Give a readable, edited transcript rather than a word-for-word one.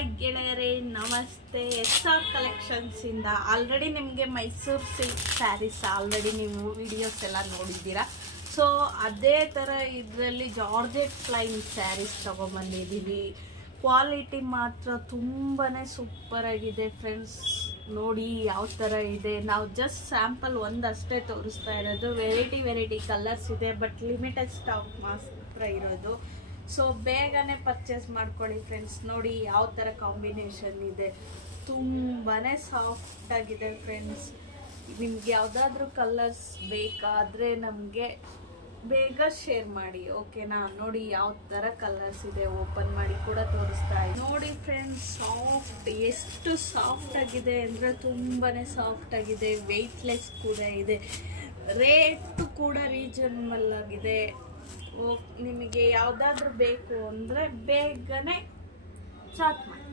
Hi ಗೆಳೆಯರೇ, ನಮಸ್ತೆ. SR collections ಇಂದ ಆಲ್ರೆಡಿ ನಿಮಗೆ ಮೈಸೂರು ಸಿಲ್ಕ್ ಸ್ಯಾರೀಸ್ ಆಲ್ರೆಡಿ ನೀವು ವಿಡಿಯೋಸ್ ಎಲ್ಲ ನೋಡಿದ್ದೀರಾ. ಸೊ ಅದೇ ಥರ ಇದರಲ್ಲಿ ಜಾರ್ಜೆಟ್ ಫ್ಲೈನ್ ಸ್ಯಾರೀಸ್ ತೊಗೊಂಬಂದಿದ್ದೀವಿ. ಕ್ವಾಲಿಟಿ ಮಾತ್ರ ತುಂಬಾ ಸೂಪರ್ ಆಗಿದೆ ಫ್ರೆಂಡ್ಸ್. ನೋಡಿ ಯಾವ ಥರ ಇದೆ. ನಾವು ಜಸ್ಟ್ ಸ್ಯಾಂಪಲ್ ಒಂದಷ್ಟೇ ತೋರಿಸ್ತಾ ಇರೋದು. ವೆರೈಟಿ ಕಲರ್ಸ್ ಇದೆ, ಬಟ್ ಲಿಮಿಟೆಡ್ ಸ್ಟಾಕ್ ಮಾತ್ರ ಇರೋದು. ಸೊ ಬೇಗನೆ ಪರ್ಚೇಸ್ ಮಾಡ್ಕೊಳ್ಳಿ ಫ್ರೆಂಡ್ಸ್. ನೋಡಿ ಯಾವ ಥರ ಕಾಂಬಿನೇಷನ್ ಇದೆ, ತುಂಬಾ ಸಾಫ್ಟ್ ಆಗಿದೆ ಫ್ರೆಂಡ್ಸ್. ನಿಮ್ಗೆ ಯಾವುದಾದ್ರೂ ಕಲರ್ಸ್ ಬೇಕಾದರೆ ನಮಗೆ ಬೇಗ ಶೇರ್ ಮಾಡಿ, ಓಕೆನಾ? ನೋಡಿ ಯಾವ ಥರ ಕಲರ್ಸ್ ಇದೆ, ಓಪನ್ ಮಾಡಿ ಕೂಡ ತೋರಿಸ್ತಾ ಇದೆ. ನೋಡಿ ಫ್ರೆಂಡ್ಸ್, ಸಾಫ್ಟ್, ಎಷ್ಟು ಸಾಫ್ಟ್ ಆಗಿದೆ ಅಂದರೆ ತುಂಬಾ ಸಾಫ್ಟ್ ಆಗಿದೆ. ವೆಯ್ಟ್ಲೆಸ್ ಕೂಡ ಇದೆ, ರೇಟ್ ಕೂಡ ರೀಸನಬಲ್ ಆಗಿದೆ. ನಿಮಗೆ ಯಾವುದಾದ್ರೂ ಬೇಕು ಅಂದರೆ ಬೇಗನೆ ಚಾಟ್ ಮಾಡಿ.